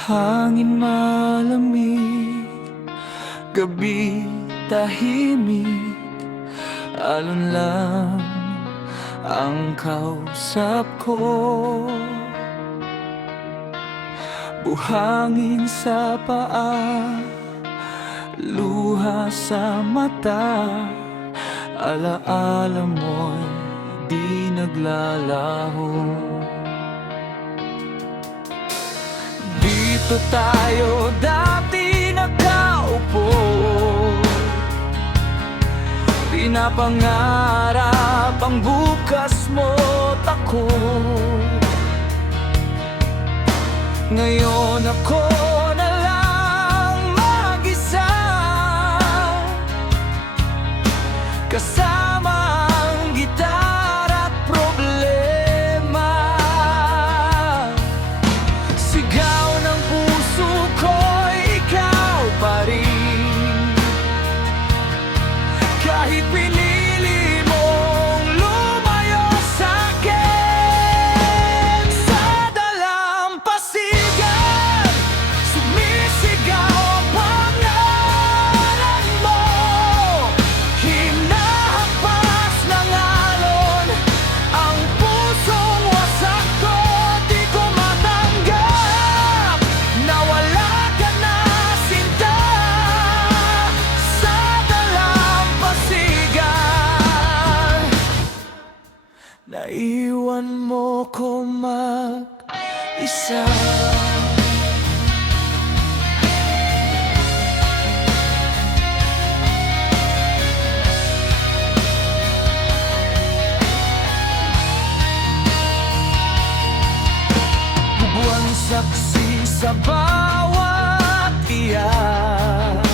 Hangin malamig, gabi tahimik, alon lang ang kausap ko. Buhangin sa paa, luha sa mata, alaala mo'y di naglalaho. Dito tayo dati nakaupo, pinapangarap ang bukas mo't ako. Ngayon ako na lang mag-isa, kasama ang gitara at problema. Sigaw ng puso ko'y ikaw pa rin, kahit pinili mong lumayo sa'kin. Sa dalampasigan, sumisigaw ang pangalan mo. Hinahampas ng alon ang pusong wasak ko. Di ko matanggap na wala ka na, sinta. Sa dalampasigan, naiwan mo ko mag-isa. Buwan saksi sa bawat iyak,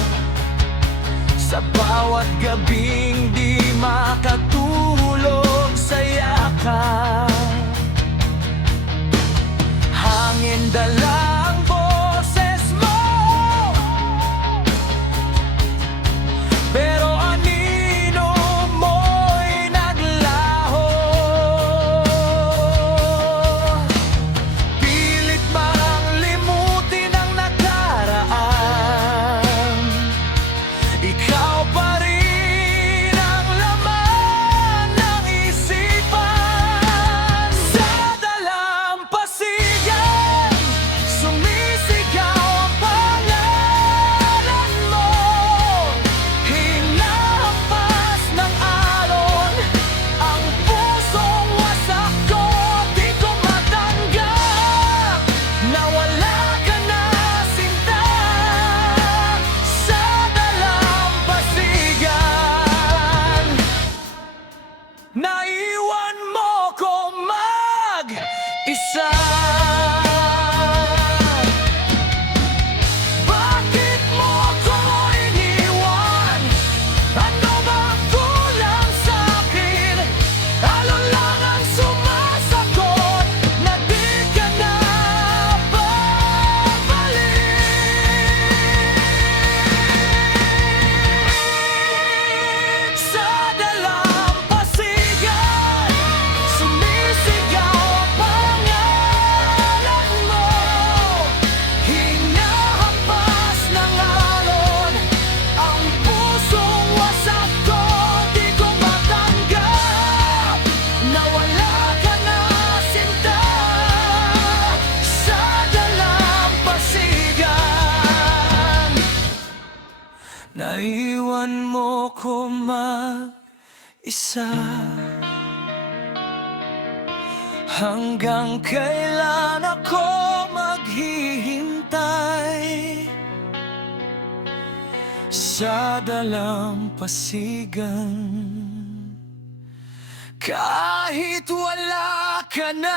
sa bawat gabing di makatulog sa yakap. Hangin dala ang boses mo, pero anino mo'y naglaho. Pilit mang limutin ang nakaraan, ikaw pa rin ang laman ng isipan. Sa dalampasigan, sumisigaw ang pangalan mo. Hinahampas ng alon ang pusong wasak ko. Di ko matanggap na wala ka na, sinta. Sa dalampasigan, naiwan mo ko mag-isa. Bakit mo ko iniwan? Ano bang kulang sa'kin? Alon lang ang sumasagot na di ka na babalik. Sa dalampasigan, sumisigaw ang pangalan mo. Hinahampas ng alon ang pusong wasak ko. Di ko matanggap na wala ka na, sinta. Sa dalampasigan, naiwan mo ko mag-isa. Hanggang kailan ako maghihintay? Sa dalampasigan, kahit wala ka na.